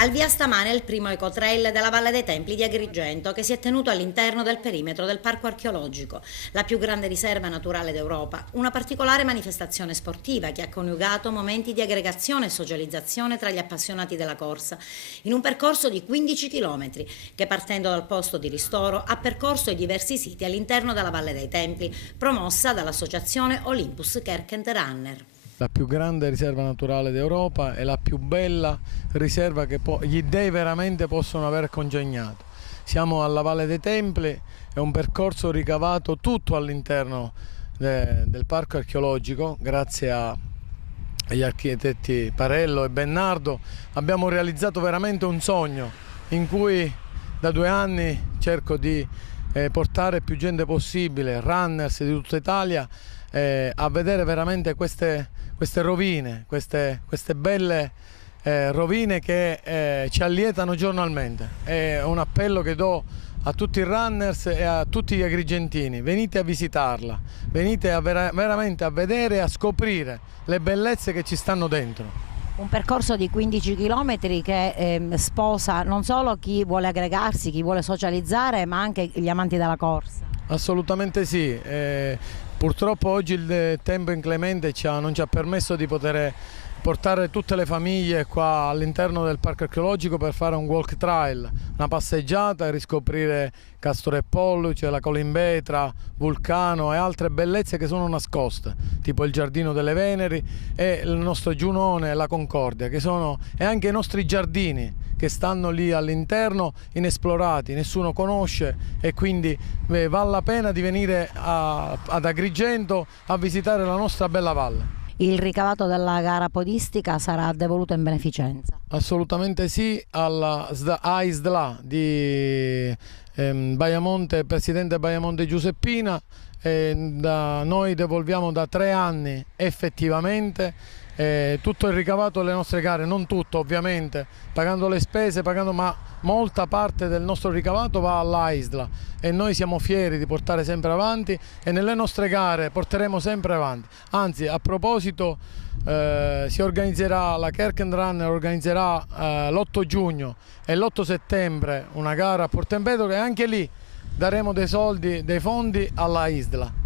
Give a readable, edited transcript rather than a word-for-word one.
Al via stamane il primo ecotrail della Valle dei Templi di Agrigento, che si è tenuto all'interno del perimetro del Parco Archeologico, la più grande riserva naturale d'Europa, una particolare manifestazione sportiva che ha coniugato momenti di aggregazione e socializzazione tra gli appassionati della corsa, in un percorso di 15 km che, partendo dal posto di ristoro, ha percorso i diversi siti all'interno della Valle dei Templi, promossa dall'associazione Olympus Kerkent Runner. La più grande riserva naturale d'Europa e la più bella riserva che gli dei veramente possono aver congegnato. Siamo alla Valle dei Templi, è un percorso ricavato tutto all'interno del parco archeologico, grazie agli architetti Parello e Bennardo. Abbiamo realizzato veramente un sogno in cui da 2 anni cerco di portare più gente possibile, runners di tutta Italia, a vedere veramente queste rovine, queste belle rovine che ci allietano giornalmente. È un appello che do a tutti i runners e a tutti gli agrigentini: venite a visitarla, venite veramente a vedere e a scoprire le bellezze che ci stanno dentro. Un percorso di 15 km che sposa non solo chi vuole aggregarsi, chi vuole socializzare, ma anche gli amanti della corsa. Assolutamente sì, purtroppo oggi il tempo inclemente non ci ha permesso di poter portare tutte le famiglie qua all'interno del parco archeologico per fare un walk trail, una passeggiata e riscoprire Castore e Polluce, la Colimbetra, Vulcano e altre bellezze che sono nascoste, tipo il Giardino delle Veneri e il nostro Giunone e la Concordia, e anche i nostri giardini che stanno lì all'interno inesplorati, nessuno conosce, e quindi vale la pena di venire ad Agrigento a visitare la nostra bella valle. Il ricavato della gara podistica sarà devoluto in beneficenza? Assolutamente sì, alla AISDLA di presidente Baiamonte Giuseppina. Noi devolviamo da 3 anni effettivamente tutto il ricavato delle nostre gare, non tutto ovviamente, pagando le spese, ma molta parte del nostro ricavato va all'AISDLA e noi siamo fieri di portare sempre avanti, e nelle nostre gare porteremo sempre avanti. Anzi, a proposito, si organizzerà, la Kerkent Runner organizzerà l'8 giugno e l'8 settembre una gara a Porto Empedocle, e anche lì daremo dei fondi alla ISDLA.